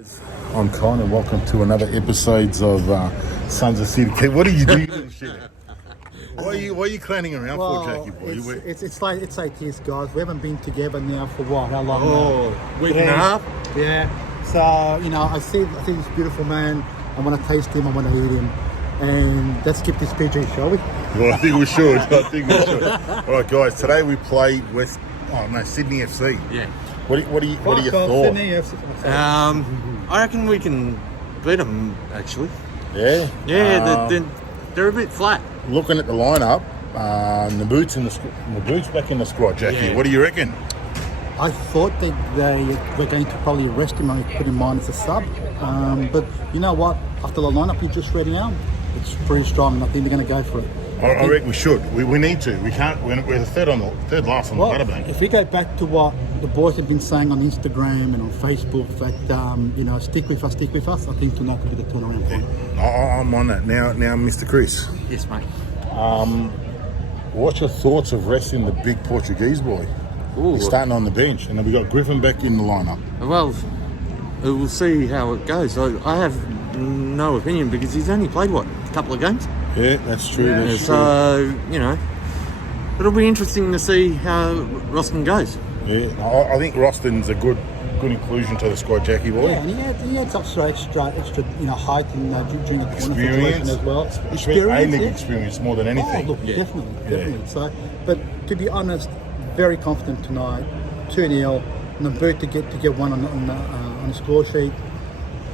Guys, I'm Con and welcome to another episode of Sons of City. What are you doing, little shit? What are you clowning around for, Jackie boy? It's like 8 years, guys. We haven't been together now for what? How long? Week and a half. Yeah. So I see this beautiful man. I want to taste him. I want to eat him. And let's keep this PG, shall we? Well, I think we should. All right, guys. Today we play Sydney FC. Yeah. What are your thoughts? Sydney FC. I reckon we can beat them, actually. Yeah. Yeah, they're a bit flat. Looking at the lineup, Nabbout's back in the squad, Jackie. Yeah. What do you reckon? I thought that they were going to probably rest him and put him on as a sub. But you know what? After the lineup you just read out, it's pretty strong, and I think they're going to go for it. I reckon we should. We need to. We can't. We're the third last on the ladder bank. If we go back to what the boys have been saying on Instagram and on Facebook, that stick with us. I think tonight could be the turnaround point. I'm on that now, Mr. Chris. Yes, mate. What's your thoughts of resting the big Portuguese boy? Ooh. He's starting on the bench, and then we got Griffin back in the lineup. Well, we'll see how it goes. I have no opinion because he's only played, a couple of games? Yeah, that's true. Yeah, that's so, it'll be interesting to see how Roston goes. Yeah, I think Roston's a good inclusion to the squad, Jackie boy. Yeah, and he had extra height and during the corner Experience as well. A-League experience more than anything. Oh, look, definitely. So, but to be honest, very confident tonight. 2-0. Nabbout to get one on the score sheet.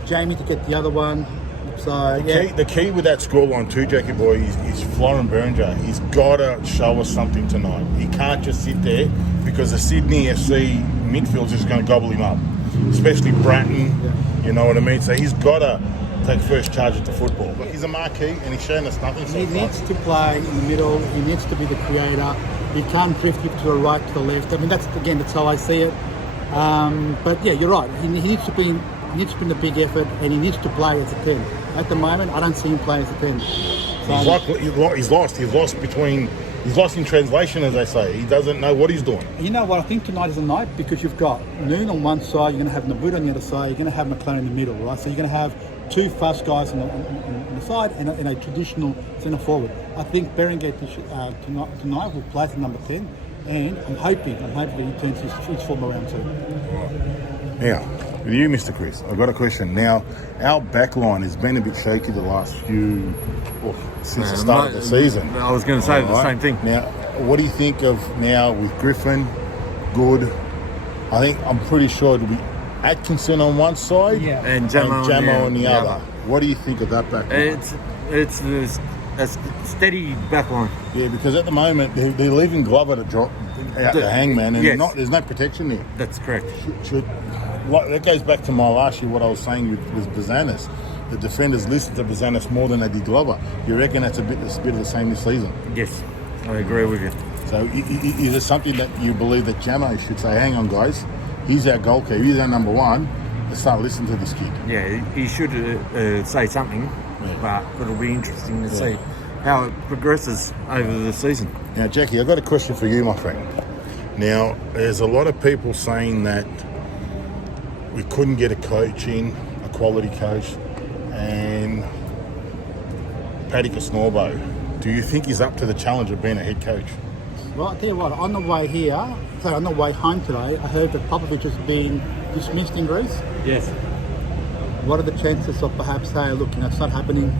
Jamie to get the other one. So The key with that scoreline too, Jackie boy, is Florent Berenger. He's got to show us something tonight. He can't just sit there because the Sydney FC midfield's just going to gobble him up, especially Bratton. Yeah. You know what I mean? So he's got to take first charge at the football. But he's a marquee and he's shown us nothing. He needs to play in the middle. He needs to be the creator. He can't drift you to the right, to the left. I mean, that's how I see it. But yeah, you're right. He needs to be in the big effort, and he needs to play as a 10. At the moment, I don't see him play as a 10. So he's lost in translation, as they say. He doesn't know what he's doing. You know what? I think tonight is a night because you've got Noon on one side, you're going to have Nabbout on the other side, you're going to have McLaren in the middle, right? So you're going to have two fast guys on the side and a traditional centre forward. I think Berenger tonight will play for number 10, and I'm hoping he turns his form around too. Now, with you, Mr. Chris, I've got a question. Now, our back line has been a bit shaky the last since the start of the season. I was going to say the same thing. Now, what do you think of now with Griffin? Good. I'm pretty sure it'll be Atkinson on one side and Jamo on the other. What do you think of that back line? It's a steady back line. Yeah, because at the moment they're leaving Glover to drop out the hangman, and there's no protection there. That's correct. That goes back to my last year, what I was saying with Bazanis. The defenders listened to Bazanis more than they did Glover. You reckon that's a bit of the same this season? Yes, I agree with you. So is it something that you believe that Jamo should say, hang on guys, he's our goalkeeper, he's our number one, let's start listening to this kid? Yeah, he should say something, but it'll be interesting to see how it progresses over the season. Now, Jackie, I've got a question for you, my friend. Now, there's a lot of people saying that we couldn't get a quality coach, and Paddy Casnorbo, do you think he's up to the challenge of being a head coach? Well, I'll tell you what, on the way home today, I heard that Popovic has been dismissed in Greece. Yes. What are the chances of perhaps, it's not happening?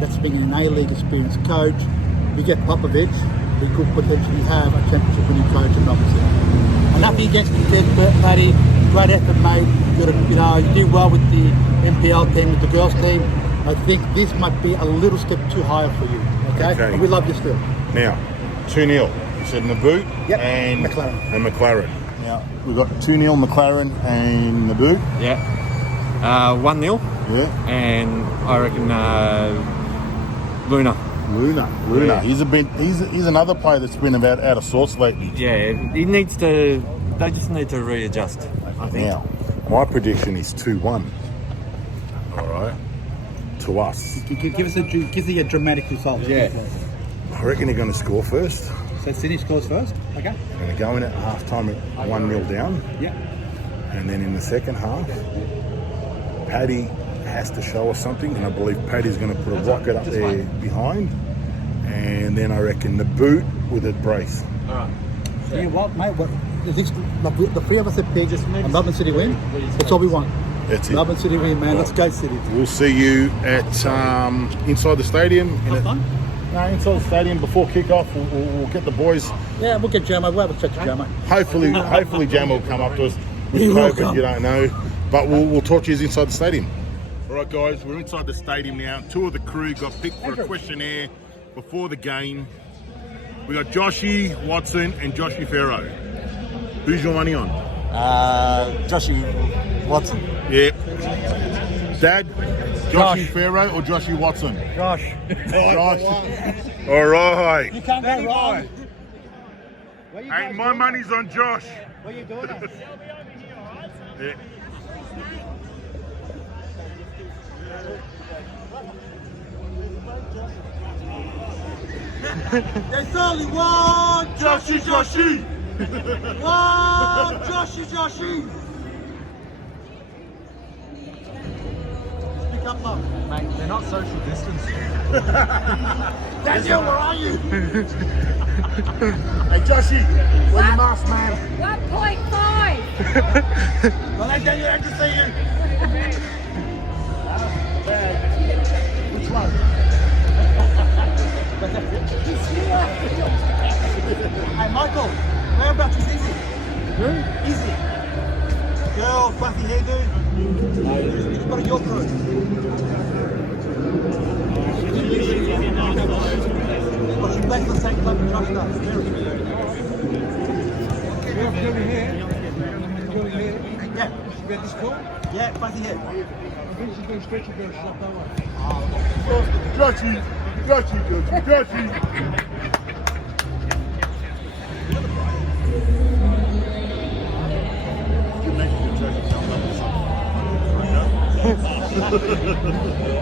That's being an A-League experienced coach. We get Popovic, we could potentially have a championship winning coach in opposite. Nothing against Paddy, great effort, mate. You do well with the MPL team, with the girls team. I think this might be a little step too high for you, okay? And we love you still. Now, 2-0. You said Nabbout and McLaren. Now, we've got 2-0 McLaren and Nabbout. Yeah. 1-0. Yeah. And I reckon Luna. Yeah. He's another player that's been about out of sorts lately. Yeah, they just need to readjust, I think. Now, my prediction is 2-1. All right. To us. Give us a dramatic result. Yeah. I reckon they're going to score first. So Sydney scores first? Okay. They're going to go in at half time at 1-0 down. Yeah. And then in the second half, Paddy has to show us something, and I believe Paddy's going to put a rocket up there behind, and then I reckon the boot with a brace. All right. So you what, mate? What, the three of us at Pig and Melbourne City win. That's all we want. That's it. Melbourne City win, man. Let's go City. We'll see you at inside the stadium. No, inside the stadium before kickoff. We'll get the boys. Yeah, we'll get Jamo. We'll have a chat to Jamo. Hopefully Jam will come up to us. With He will COVID, come. you don't know. But we'll talk to you inside the stadium. All right, guys, we're inside the stadium now. Two of the crew got picked for a questionnaire before the game. We got Joshy Watson and Joshy Farrow. Who's your money on? Joshy Watson. Yeah. Dad, Josh. Joshy Farrow or Joshy Watson? Josh. Josh. All right. You can't go wrong. Hey, my money's on Josh. What are you doing? Yeah. There's only one Joshy, Joshy. One Joshy. Speak up, love. Mate, they're not social distancing. Daniel, where are you? Hey, Joshy, where's your mask, man? 1.5. Well, hey, Daniel, I can see you. Which one? Hey, Michael, whereabouts is Izzy? Who? Izzy. Girl, fluffy hairdo. Which one of your crew? Well, she plays for the same club as Josh does. Curly hair. Yeah. She got this cool? Yeah, fuzzy hair. I think she's going to stretch it, girl. She's up that way. Joshy.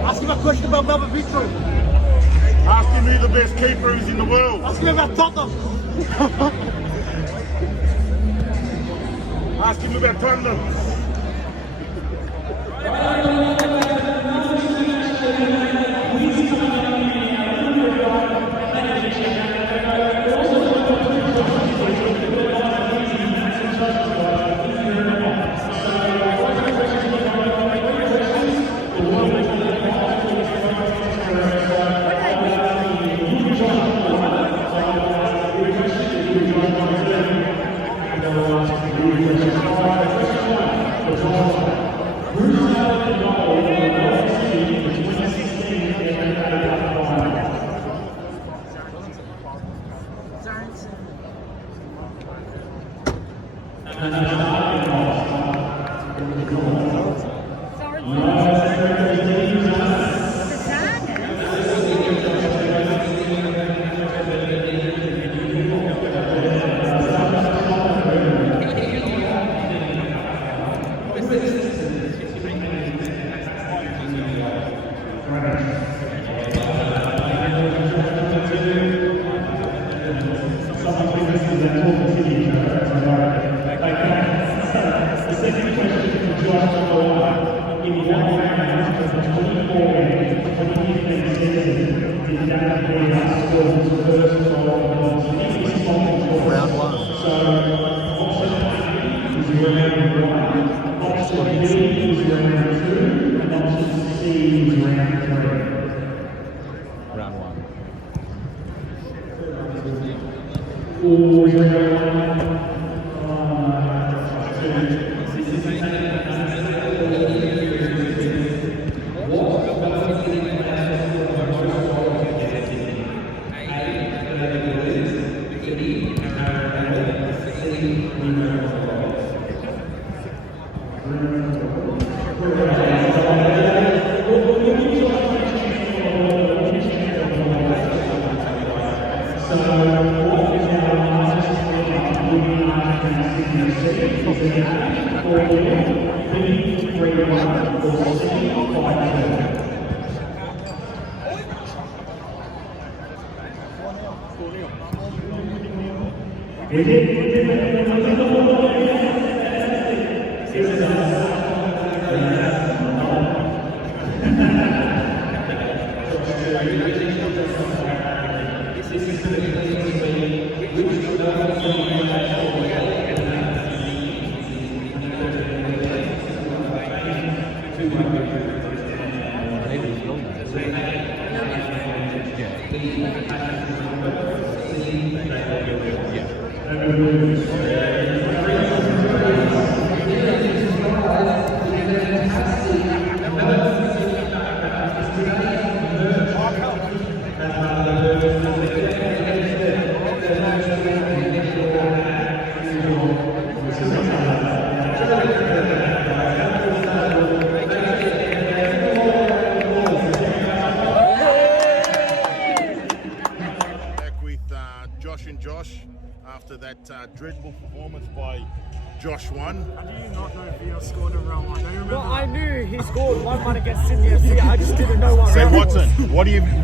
Ask him a question about Melbourne Victory. Ask him who the best keeper is in the world. Ask him about Tottenham. Ask him about Tottenham. Round one. Round one. After that dreadful performance by Josh 1. How do you not know if he scored in round 1? I don't remember. Well, I knew he scored 1-1 against Sydney FC. I just didn't know what Say, round it Watson, was.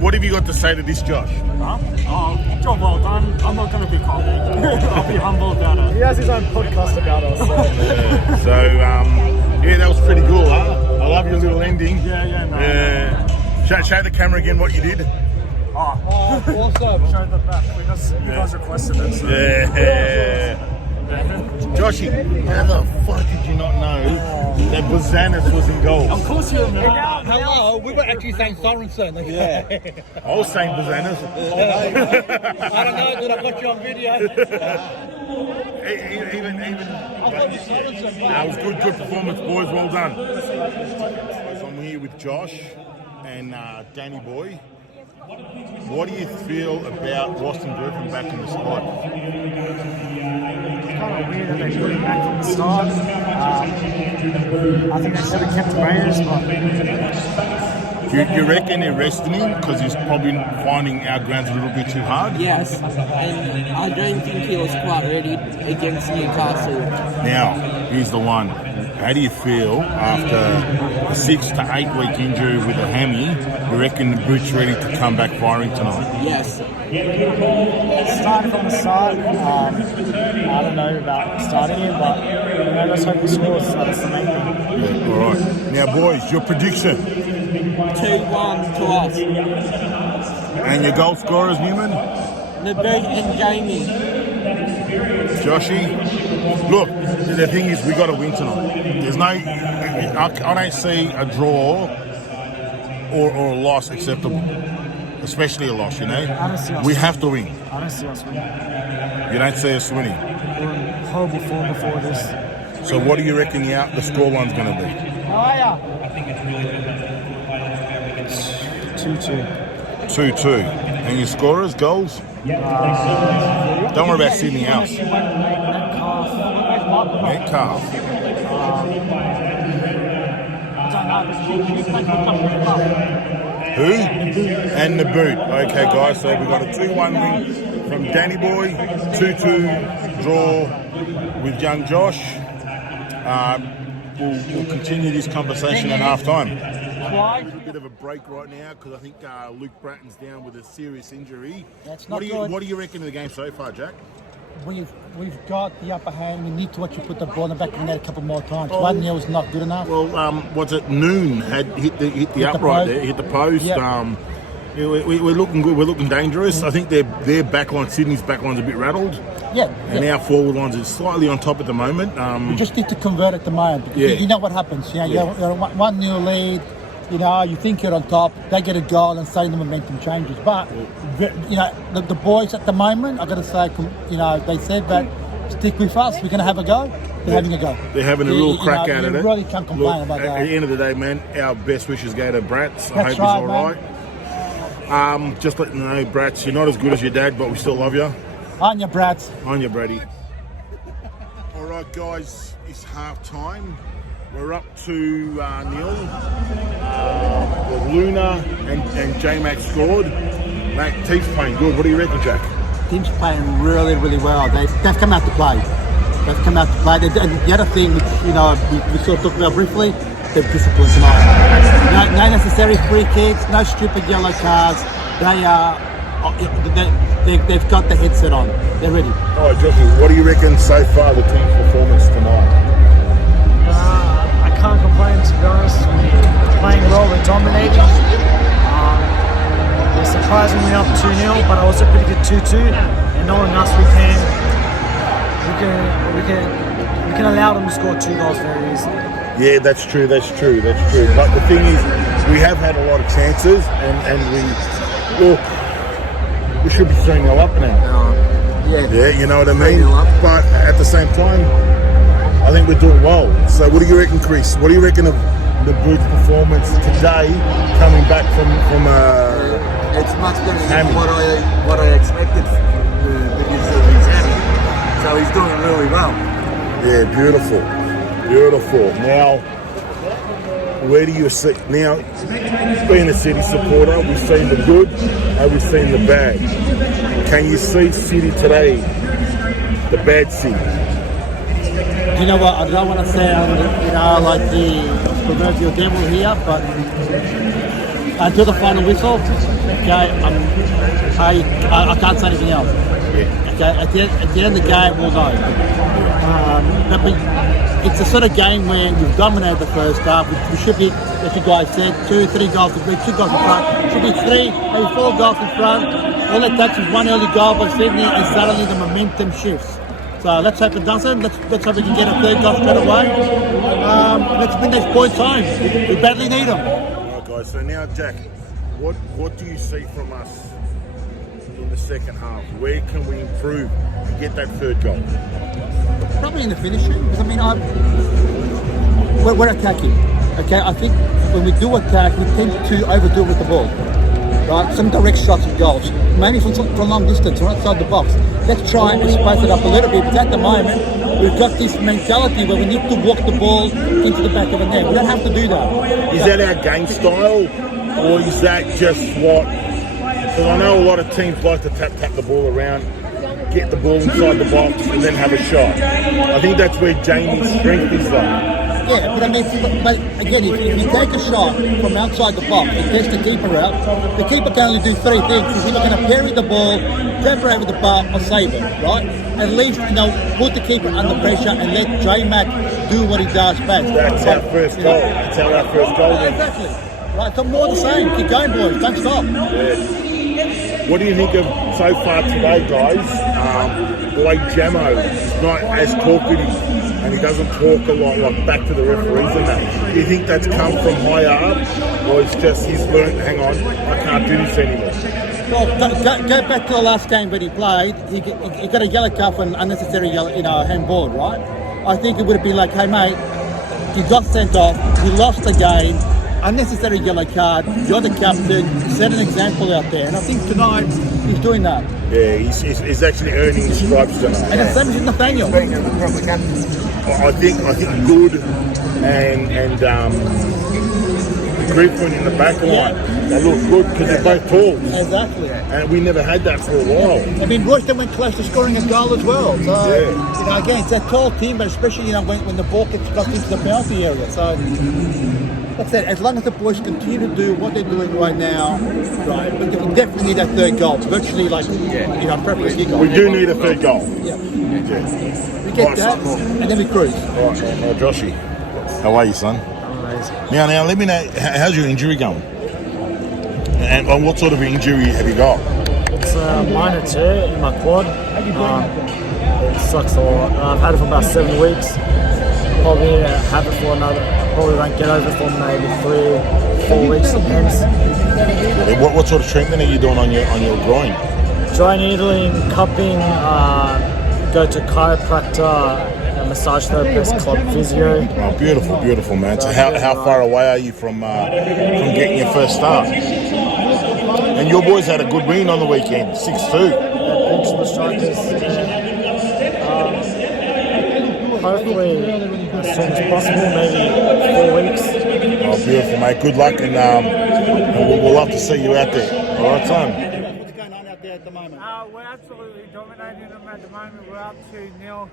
what have you got to say to this Josh? Huh? Oh, job well done. I'm not going to be cocky. I'll be humble about it. He has his own podcast about us. So. Yeah, that was pretty cool, huh? I love your little ending. Yeah, man. Show the camera again what you did. Oh, awesome. Showed the back because you guys requested it. So. Yeah. Joshy, how the fuck did you not know that Bazanis was in goal? Of course you remember. Hello, we were actually saying Sorensen. I was saying Bazanis. I don't know, dude, I got you on video. Even. That was good performance, boys. Well done. So I'm here with Josh and Danny Boy. What do you feel about Boston Griffin back in the squad? It's kind of weird that they put him back from the start. I think they should have kept Raiders, but Do you reckon they're resting him because he's probably finding our grounds a little bit too hard? Yes, and I don't think he was quite ready against Newcastle. Now, here's the one. How do you feel after a 6 to 8 week injury with a hammy? You reckon the boot's ready to come back firing tonight? Yes. starting from the start, I don't know about starting him, but let's hope he scores. So that's the main thing. Yeah, all right. Now, boys, your prediction 2-1 to us. and your goal scorers, Newman? Nabbout and Jamie. Joshy, look, the thing is, we got to win tonight. There's no, I don't see a draw or a loss acceptable, especially a loss. You know, we have to win. I don't see us winning. You don't see us winning. We're in horrible form before this. So, what do you reckon the scoreline's going to be? How are ya? 2-2. 2-2. And your scorers, goals? Don't worry about Sydney House. Metcalf. Who? And Nabbout. Okay, guys, so we've got a 2-1 win from Danny Boy, 2-2 draw with young Josh. We'll continue this conversation at half time. A bit of a break right now because I think Luke Bratton's down with a serious injury. That's What not do good. you reckon of the game so far, Jack? We've got the upper hand. We need to watch you put the ball in the back of the net a couple more times. Oh. 1-0 is not good enough. Well, what's it? Noon had hit the the upright post. there, hit the post. Yep. We're looking good. We're looking dangerous. I think their backline, Sydney's backline's a bit rattled, yeah. and our forward lines is slightly on top at the moment. We just need to convert at the moment. Because Yeah. you know what happens. You know, you're a 1-0 lead. You know, you think you're on top. They get a goal, and suddenly the momentum changes. But you know, the boys at the moment, I've got to say, you know, they said that stick with us. We're going to have a go. They're having a go. They're having a real crack you at it. You really can't complain Look, about at that. the end of the day, man, our best wishes go to Bratz. I That's hope right, he's all right. Just letting you know, Bratz, you're not as good as your dad, but we still love you. On your brats. On you, Brady. All right, guys, it's half time. We're up to nil. Luna and J-Mac scored. Mate, team's playing good. What do you reckon, Jack? Team's playing really, really well. They've come out to play. They've come out to play. And the other thing, which you know, we sort of talked about briefly, they're disciplined tonight. No necessary free kicks, no stupid yellow cards. They've got the headset on. They're ready. All right, Jockey, what do you reckon so far the team's performance tonight? I can't complain, to be honest. We're playing well, we're dominating. surprisingly up 2-0, but I also predicted 2-2. And knowing us, we can allow them to score 2 goals very easily. Yeah, that's true. But the thing is, we have had a lot of chances, and we should be 3-0 up now. Yeah, you know what I mean? But at the same time, I think we're doing well. So what do you reckon, Chris? What do you reckon of the Boots' performance today, coming back from it's much better than what I expected with his hammy. So he's doing really well. Yeah, beautiful. Now, where do you see, now, being a City supporter, we've seen the good and we've seen the bad. Can you see City today, the bad City? You know what? I don't want to sound, like the proverbial devil here, but until the final whistle, okay, I can't say anything else. Okay, at the end of the game, we'll know. But it's the sort of game where we've dominated the first half. We should be, as you guys said, 2-3 goals in front. Should be 3, maybe 4 goals in front. All it takes is one early goal by Sydney, and suddenly the momentum shifts. So let's hope it doesn't. Let's hope we can get a 3rd goal straight away. Let's win these points home. We badly need them. All right, guys. So now, Jack, what do you see from us in the second half? Where can we improve and get that 3rd goal? Probably in the finishing, because we're attacking. Okay, I think when we do attack, we tend to overdo it with the ball. Right, some direct shots and goals, maybe from long distance or outside the box. Let's try and spice it up a little bit, but at the moment, we've got this mentality where we need to walk the ball into the back of the net. We don't have to do that. Is that our game style, or is that just what? Because I know a lot of teams like to tap the ball around, get the ball inside the box, and then have a shot. I think that's where Jamie's strength is, though. Yeah, but again, if you take a shot from outside the box and test the keeper out, the keeper can only do 3 things. He's either going to parry the ball, temper over the bar, or save it, right? At least, put the keeper under pressure and let J-Mac do what he does best. That's our first goal. That's how our first goal is. Exactly. Right, so more the same. Keep going, boys. Don't stop. Yeah. What do you think of so far today, guys? The way Jamo is not as talkative and he doesn't talk a lot, like back to the referees and that. Do you think that's come from higher up, or it's just he's learned, hang on, I can't do this anymore? Well, go back to the last game when he played. He got a yellow card for an unnecessary handball, right? I think it would have been like, hey mate, he got sent off, he lost the game, unnecessary yellow card, you're the captain, set an example out there. And I think tonight he's doing that. Yeah, he's actually earning his stripes tonight. And the same as Nathaniel. Being a proper captain. I think good and Griffin in the back line. They look good because they're both tall. Exactly. And we never had that for a while. I mean, Royston went close to scoring a goal as well. So, again, it's a tall team, but especially, when the ball gets dropped into the penalty area. So, that's it. As long as the boys continue to do what they're doing right now, right, we definitely need that 3rd goal. It's virtually preferably kick goal. We do need a 3rd goal. Yeah. We get that, and then we cruise. All right, now, Joshy, how are you, son? Now, let me know, how's your injury going? And what sort of injury have you got? It's a minor tear in my quad. It sucks a lot. I've had it for about 7 weeks. Probably have it for probably won't get over it for maybe 3-4 weeks, depends. What sort of treatment are you doing on your groin? Dry needling, cupping, go to chiropractor, massage therapist, club physio. Oh, beautiful, man. So how far away are you from getting your first start? And your boys had a good win on the weekend, 6-2. Pinch the strikers. Hopefully, as soon as possible, maybe 4 weeks. Oh, beautiful, mate. Good luck, and we'll love to see you out there. All right, son. What's going on out there at the moment? We're absolutely dominating them at the moment. We're up 2-0.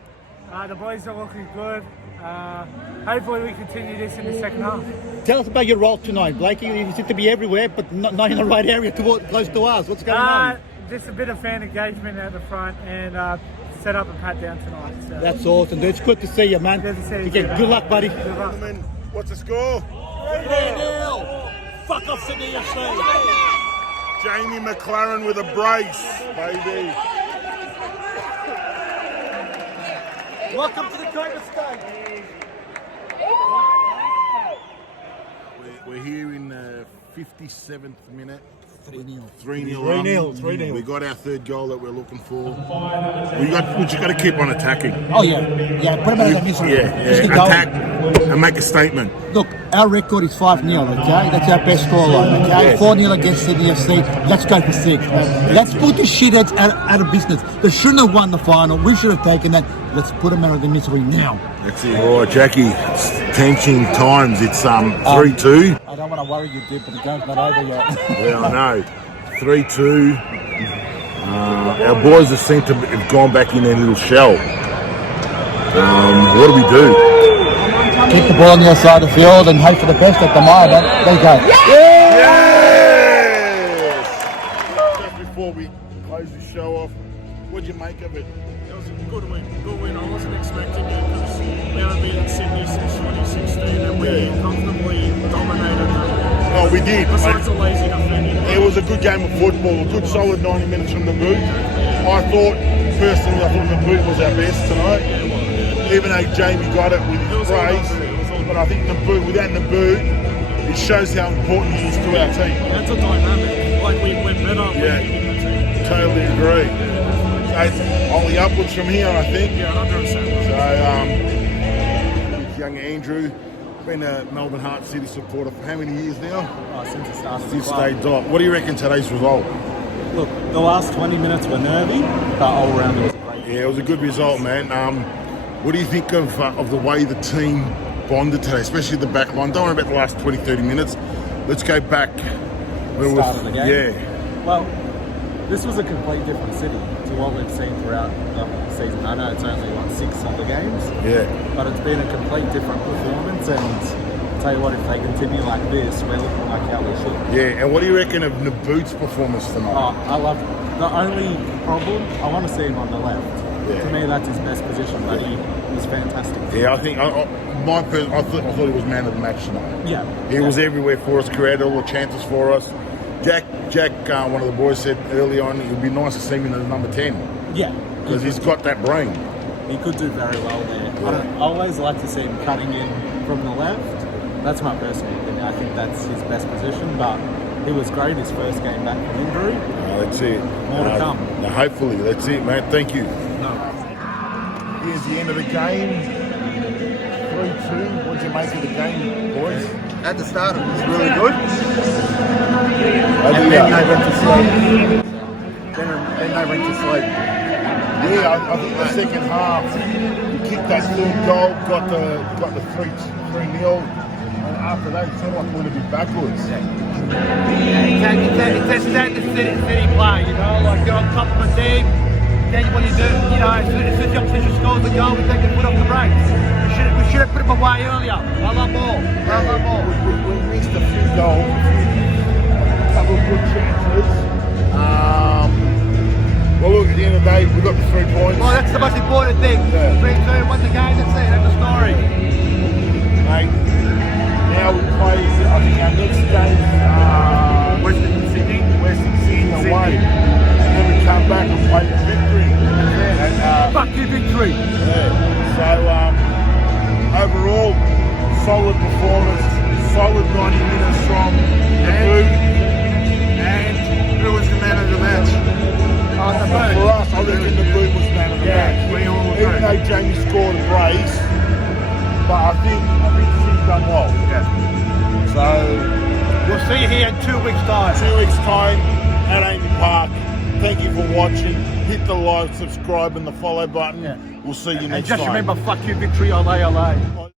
The boys are looking good. Hopefully we continue this in the second half. Tell us about your role tonight, Blakey. You seem to be everywhere, but not in the right area, close to us. What's going on? Just a bit of fan engagement at the front and set up and pat down tonight. So. That's awesome. It's good to see you, man. Good to see you. Okay, good luck, buddy. Good luck. What's the score? 3-0. Fuck off, Sydney FC. Jamie McLaren with a brace, baby. Welcome to the Cobra State. We're here in the 57th minute. 3-0. 3-0. We got our third goal that we're looking for. We just got to keep on attacking. Oh yeah. Put them out of the misery. Just keep going. Attack and make a statement. Look, our record is 5-0, okay? That's our best scoreline, okay? 4-0 against Sydney FC. Let's go for 6. Let's put the shitheads out of business. They shouldn't have won the final. We should have taken that. Let's put them out of the misery now. That's it. All right, Jackie. It's tension times. It's 3-2. I don't want to worry you, dude, but the game's not over yet. Yeah, I know. 3-2. Our boys are seem to have gone back in their little shell. What do we do? Keep the ball on the other side of the field and hope for the best at the moment. There you go. Yes! Just before we close the show off, what'd you make of it? It was a good win. Good win. I wasn't expecting it because we haven't been in Sydney since 2016 and we comfortably dominated them. Oh, we did. Besides a lazy defending. It was a good game of football, a good solid 90 minutes from the boot. Personally, I thought the boot was our best tonight. Even though Jamie got it with his praise. But I think without the boot, it shows how important he is to our team. That's a dynamic. Like we're better in the team. Totally agree. So it's only upwards from here, I think. Yeah, 100%. So, young Andrew, been a Melbourne Heart City supporter for how many years now? Since it started. Since day dot. What do you reckon today's result? Look, the last 20 minutes were nervy, but all round it was great. Yeah, it was a good result, man. What do you think of the way the team bonded today, especially the back line? Don't worry about the last 20, 30 minutes. Let's go back. Start of the game? Yeah. Well, this was a complete different city to what we've seen throughout the season. I know it's only 6 of the games. Yeah. But it's been a complete different performance, and I'll tell you what, if they continue like this, we're looking like how we should. Yeah, and what do you reckon of Nabbout's performance tonight? I love it. The only problem, I want to see him on the left. Yeah. To me, that's his best position, but he was fantastic. Yeah, I think I thought he was man of the match tonight. Yeah. He was everywhere for us, created all the chances for us. Jack, one of the boys said early on, it would be nice to see him in the number 10. Yeah. Because he's got that brain. He could do very well there. Yeah. I always like to see him cutting in from the left. That's my personal opinion. I think that's his best position, but he was great his first game back from injury. That's it. More to come. Now hopefully, that's it, mate. Thank you. Here's the end of the game. 3-2. What'd you make of the game, boys? At the start, it was really good. And then they went to sleep. Then they went to sleep. Yeah, I think the second half, we kicked that third goal, got the 3-0, and after that, it seemed like we were a bit backwards. It's a standard city play, you know, like you're on top of a team, then what do you do? You know, as soon as the opposition scores the goal, we take the foot off the brakes. We should have put them away earlier. I love ball. We missed a few goals, a couple of good chances. Well, look, at the end of the day, we got the 3 points. Well, that's the most important thing. Yeah. 3-2, won the game, that's it, that's the story. Mate, now we play, I think our next game, Western Sydney away. And then we come back and play the Victory. And, Fuck you, Victory. Yeah. So, overall, solid performance, solid 90 minutes from the boot. And who was the man of the match? For us, I reckon the boot was man of the match. Even though Jamie scored a brace, but I think she's done well. Yeah. So, We'll see you here in 2 weeks' time. 2 weeks' time at AAMI Park. Thank you for watching. Hit the like, subscribe, and the follow button. Yeah. We'll see you And next just time. remember, fuck you, Victory, ole, ole.